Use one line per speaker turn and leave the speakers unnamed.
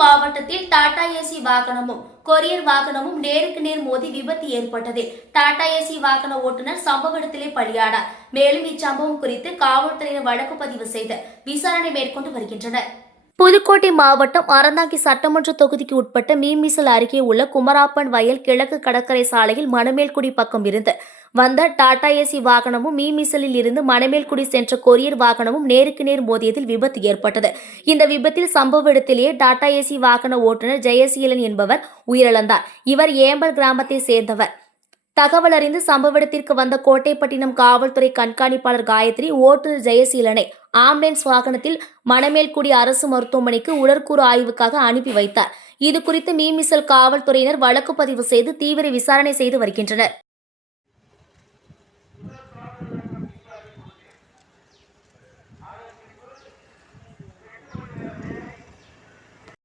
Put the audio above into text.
மாவட்டத்தில் டாடா ஏசி வாகனமும் கொரியர் வாகனமும் நேருக்கு நேர் மோதி விபத்து ஏற்பட்டது. டாடா ஏசி வாகன ஓட்டுநர் சம்பவ இடத்திலே பலியானார். மேலும் இச்சம்பவம் குறித்து காவல்துறையினர் வழக்கு பதிவு செய்து விசாரணை மேற்கொண்டு வருகின்றனர். புதுக்கோட்டை மாவட்டம் அறந்தாங்கி சட்டமன்ற தொகுதிக்கு உட்பட்ட மீமிசல் அருகே உள்ள குமராப்பன் வயல் கிழக்கு கடற்கரை சாலையில் மணமேல்குடி பக்கம் இருந்து வந்த டாடா ஏசி வாகனமும் மீமிசலில் இருந்து மணமேல்குடி சென்ற கொரியர் வாகனமும் நேருக்கு நேர் மோதியதில் விபத்து ஏற்பட்டது. இந்த விபத்தில் சம்பவ இடத்திலேயே டாடா ஏசி வாகன ஓட்டுநர் ஜெயசீலன் என்பவர் உயிரிழந்தார். இவர் ஏம்பல் கிராமத்தை சேர்ந்தவர். தகவல் அறிந்து சம்பவ இடத்திற்கு வந்த கோட்டைப்பட்டினம் காவல்துறை கண்காணிப்பாளர் காயத்ரி ஓட்டுநர் ஜெயசீலனை ஆம்புலன்ஸ் வாகனத்தில் மணமேல்குடி அரசு மருத்துவமனைக்கு உடற்கூறு ஆய்வுக்காக அனுப்பி வைத்தார். இது குறித்து மீமிசல் காவல்துறையினர் வழக்கு பதிவு செய்து தீவிர விசாரணை செய்து வருகின்றனர்.